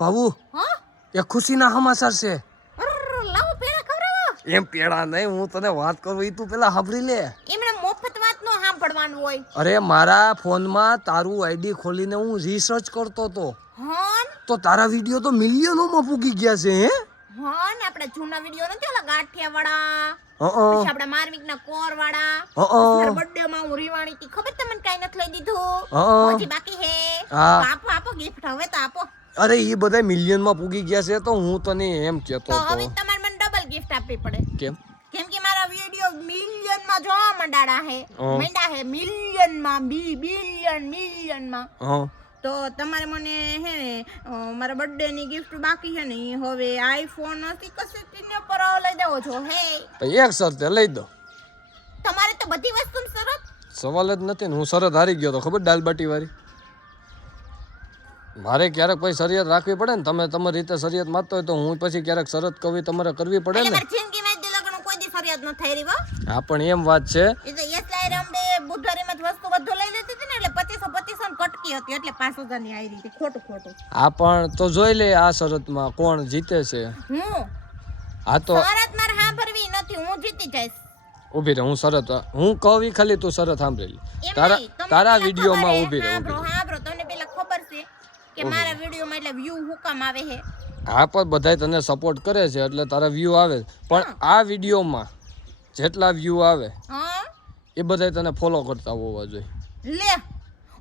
ભાવુ હા એ ખુશીના સમાચાર છે. લાવો પેલા ખવડાવો. એમ પેડા નહીં, હું તને વાત કરું ઈ તું પેલા સાંભળી લે. એમને મફત વાત નો સાંભળવાનું હોય. અરે મારા ફોનમાં તારું આઈડી ખોલીને હું રિસર્ચ કરતો તો હા તો તારા વિડીયો તો મિલિયનોમાં પૂગી ગયા છે. હે હા ને આપણે જૂના વિડિયો નથી ઓલા ગાંઠિયા વાળા હં પછી આપડા માર્મિકના કોર વાળા મારા બર્થડે માં હું રીવાણી હતી ખબર તમને કાઈ નથી લઈ દીધું હજી બાકી હે હા. આપો આપો ગિફ્ટ હવે તો આપો. અરે ઈ બધા મિલિયનમાં પૂગી ગયા છે તો હું તને એમ કહેતો તો તો. હવે તમારે મને ડબલ ગિફ્ટ આપવી પડે કેમ? કેમ કે મારા વિડિયો મિલિયન માં જોવા મંડાડા હે મંડા હે મિલિયન માં બિલિયન માં હા તો તમારે મને હે ને મારા બર્થડે ની ગિફ્ટ બાકી છે ને ઈ હવે આઈફોન 61 ને પર લઈ દેવો છો હે તો એક શરતે લઈ દો. તમારે તો બધી વસ્તુ સરસ સવાલ જ નથી ને. હું શરત હારી ગયો તો ખબર દાલબાટી વાળી. મારે ક્યારેક પછી શરિયત રાખવી પડે ને. તમે તમારી રીતે શરિયત માનતો હોય તો હું પછી ક્યારેક શરત કવી તમારે કરવી પડે એટલે ને. મારી જિંદગી માં દિલગણો કોઈ દી ફરિયાદ ન થઈ રહી હો. હા પણ એમ વાત છે. એ તો યસલાઈ રમડે બુધવારી માં વસ્તુ બધું લઈ લેતી હતી ને એટલે 2500 કટકી હતી એટલે 5000 ની આવી હતી ખોટું હા પણ તો જોઈ લે આ શરતમાં કોણ જીતે છે. હું હા તો શરત મારે સાંભળવી નથી હું જીતી જઈશ. ઊભી રહે. હું શરત હું કવી ખાલી તું શરત સાંભળી લે. એમ તારા નહીં, તમને તારા પેલા વિડીયોમાં ખબર ઊભી હે, રહે. હાંભળો, તમને પેલા ખબર છે કે મારા વિડીયોમાં એટલે વ્યૂ હુકમ આવે છે. હા પણ બધાય તને સપોર્ટ કરે છે એટલે તારા વ્યૂ આવે પણ આ વિડીયોમાં જેટલા વ્યૂ આવે હા એ બધાય તને ફોલો કરતા હોવા જોઈએ. લે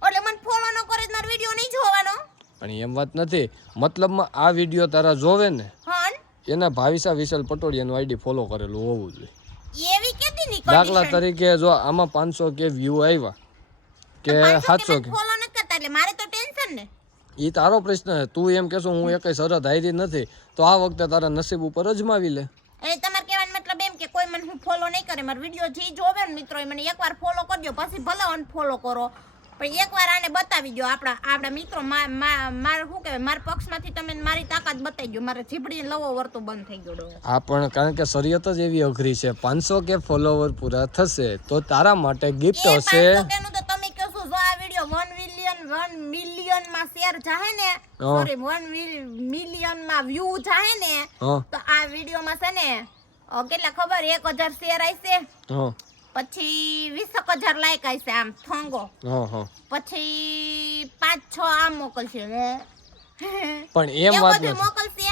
એટલે મને ફોલો ન કરે તો મારો વિડીયો નહીં જોવાનો. પણ એમ વાત નથી. મતલબમાં આ વિડીયો તારા જોવે ને હા એના ભાવિસા વિશાલ પટોડિયાનું આઈડી ફોલો કરેલું હોવું જોઈએ. એવી કેતી ની દાખલા કન્ડિશન તરીકે જો આમાં 500 કે વ્યૂ આવ્યા કે 700 કે ફોલો ન કરતા એટલે મારે તો ટેન્શન ને. એ તારો પ્રશ્ન છે. તું એમ કહેશો હું એકય શરત હારી નથી તો આ વખતે તારા નસીબ ઉપર અજમાવી લે. એટલે તમારે કહેવાનો મતલબ એમ કે કોઈ મને હું ફોલો નહીં કરે મારો વિડીયો જે જોવે ને મિત્રો એ મને એકવાર ફોલો કરજો પછી ભલે અનફોલો કરો પણ એકવાર આને બતાવી દો આપણા મિત્રો મારે શું કહેવાય મારા પક્ષમાંથી તમે મારી તાકાત બતાવી દો. મારે જીભડી લવો વર્તો બંધ થઈ ગયો. હા પણ કારણ કે શરિયત જ એવી અઘરી છે. 500 કે ફોલોવર પૂરા થશે તો તારા માટે ગિફ્ટ હશે. તો તમે કહો છો જો આ વિડીયો 1 મિલિયન માં શેર જાહે ને સોરી 1 મિલિયન માં વ્યૂ જાહે ને હા તો આ વિડીયો માં છે ને કેટલા ખબર 1000 શેર આવશે હા પછી 20000 લાઈક આવશે આમ થોંગો હા હા પછી 5-6 આમ મોકલશે પણ એમ વાત બધું નથી. મોકલશે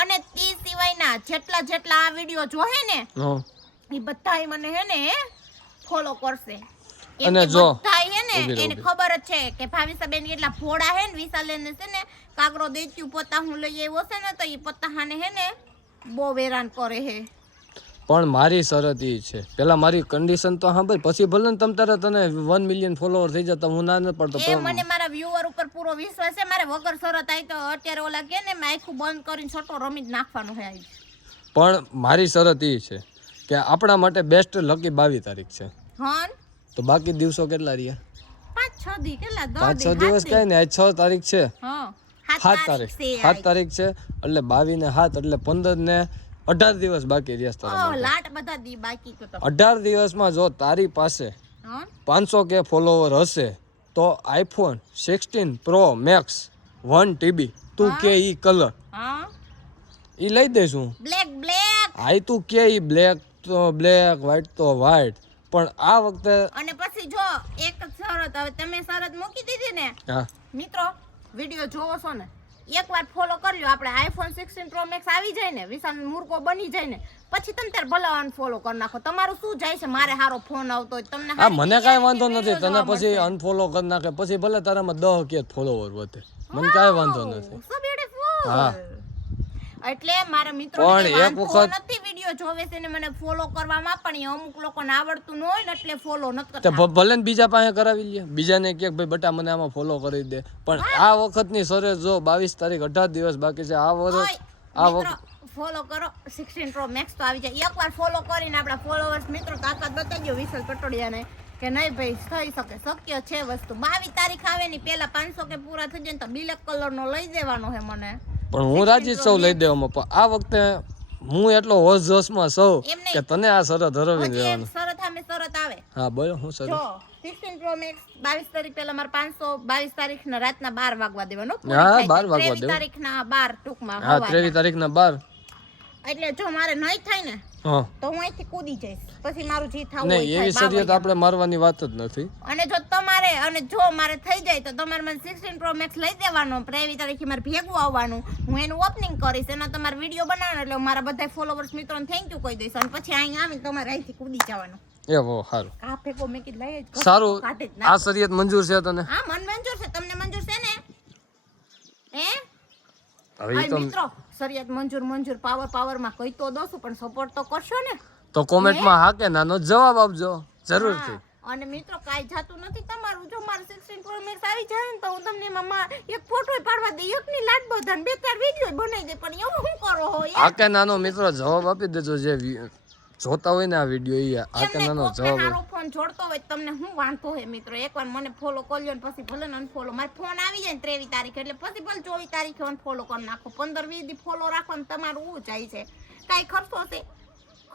અને તે સિવાયના જેટલા આ વિડીયો જોહે ને હા એ બધાય મને હે ને ફોલો કરશે. અને જો બધાય હે ને ઊભી રહો, એને ખબર જ છે કે ભાવિસાબેન કેટલા ફોડા હે ને વિશાલેને છે ને કાગરો દેચ્યું પોતા હું લઈ આવ્યો છે ને તો એ પોતાને હે ને બહુ વેરાન કરે હે. પણ મારી શરત એ છે પેલા મારી કન્ડિશન તો સાંભળ પછી ભલે ને તને 1 મિલિયન ફોલોવર થઈ જતા હું ના ન પડતો. એ મને મારા વ્યુઅર ઉપર પૂરો વિશ્વાસ છે. મારે વગર શરત આવી તો અત્યારે ઓલા કે ને મેં આખું બંધ કરીને છોટો રમી જ નાખવાનું હે. પણ મારી શરત એ છે કે આપણા માટે બેસ્ટ લકી 22 તારીખ છે. હા તો બાકી દિવસો કેટલા રહ્યા? 5-6 દી કેટલા 5-6 દિવસ કઈ ને આજ 6 તારીખ છે. હા 7 તારીખ 7 તારીખ છે એટલે 22 ને 7 એટલે 15 ને 18 દિવસ બાકી રહ્યા તારા માટે. લાટ બધા દી બાકી તો 18 દિવસમાં જો તારી પાસે હા 500 કે ફોલોવર હશે તો આઈફોન 16 પ્રો મેક્સ 1 TB તું કે ઈ કલર હા ઈ લઈ દઈશું. બ્લેક આઈ તું કે ઈ બ્લેક તો બ્લેક વ્હાઈટ તો વ્હાઈટ પણ આ વખતે અને પછી જો એક શરત હવે તમે શરત મૂકી દીધી ને હા મિત્રો વિડિયો જોવો છો ને એકવાર ફોલો કરી લો. આપણે આઈફોન 16 પ્રો મેક્સ આવી જાય ને વિશાલ મૂર્ખો બની જાય ને પછી તમે તાર ભલે અનફોલો કરી નાખો. તમારું શું જાય છે મારે હારો ફોન આવતો હોય તમને હા મને કાંઈ વાંધો નથી. તને પછી અનફોલો કરી નાખે પછી ભલે તારામાં 10 કે ફોલોવર વધે મને કાંઈ વાંધો નથી. So beautiful. હા એટલે મારા મિત્રો પણ એક વખત નથી વિડિયો જોવે છે ને મને ફોલો કરવામાં પણ એ અમુક લોકોને આવડતું ન હોય ને એટલે ફોલો નથી તો કરતા. ભલે ને બીજા પાસે કરાવી લે. બીજાને કે ભાઈ બટા મને આમાં ફોલો કરી દે પણ આ વખતની શરત જો 22 તારીખ 18 દિવસ બાકી છે આ વર્ષ આ વખત ફોલો કરો 16 પ્રો મેક્સ તો આવી જાય. એકવાર ફોલો કરીને આપણા ફોલોવર્સ મિત્રો તાકાત બતાવજો વિશાલ પટોડિયાને કે નહીં ભાઈ થઈ શકે શક્ય છે વસ્તુ. 22 તારીખ આવે ની પહેલા 500 કે પૂરા થઈ જાય તો બ્લેક કલર નો લઈ દેવાનો છે મને. પણ હું રાજી સૌ લઈ દેવામાં પણ આ વખતે હું એટલો હોશ જોશમાં સૌ કે તને આ શરત હરવી દેવાનો. શરત સામે શરત આવે હા બોલો હું સર જો 16 Pro Max 22 તારીખ પહેલા મારે 522 તારીખના રાતના 12 વાગવા દેવાનો હા, 12 વાગવા 23 તારીખના 12 ટૂંકમાં હા હવારના. 23 તારીખના 12 એટલે જો મારે નહીં થાય ને હા તો હું અહીંથી કૂદી જઈશ પછી મારું જે થવું નહીં હોય એવી થાય, શરીયત બાવળિયા. આપણે મારવાની વાત જ નથી. અને જો તમારે અને જો મારે થઈ જાય તો તમારે મને 16 Pro Max લઈ દેવાનો 23 તારીખે મારે ભેગું આવવાનું હું એનું ઓપનિંગ કરીશ એના તમારે વિડીયો બનાવવાનો એટલે હું મારા બધા ફોલોવર્સ મિત્રોને થેન્ક યુ કહી દઈશ અને પછી અહીં આવીને તમારે અહીંથી કૂદી જવાનું એવો સારું આ ભેગો મેં કીધું લઈ જ સારું કાઢી જ આ નાખ. શરીયત મંજૂર છે તને? હા મન મંજૂર છે તમને મંજૂર છે ને હે હવે ઈ આ તો મિત્રો શરિયત મંજૂર પાવર માં કઈ તો દોશું પણ સપોર્ટ તો કરશો ને તો કોમેન્ટમાં હા કે નાનો જવાબ આપજો જરૂરથી. હા, અને મિત્રો કાંઈ જાતું નથી તમારું જો મારે 16 Pro Max આવી જાય ને તો હું તમને એમાં એક ફોટો પાડવા દે એકની લાટ બધાને બેકાર વિડિયો બનાવી દે પણ એવું શું કરો હો હા કે નાનો મિત્રો જવાબ આપી દેજો જે જોતા હોય ને આ વિડીયો એ આ કે નાનો જવાબ મારો ફોન જોડતો હોય તો તમને શું વાંધો હે મિત્રો એકવાર મને ફોલો કરજો ને પછી ભલે ને અનફોલો મારો ફોન આવી જાય ને 23 તારીખે એટલે પછી ભલે 24 તારીખે અનફોલો કરી નાખો 15-20 દી ફોલો રાખવાનું તમારું હું જાય છે કાંઈ ખર્ચો છે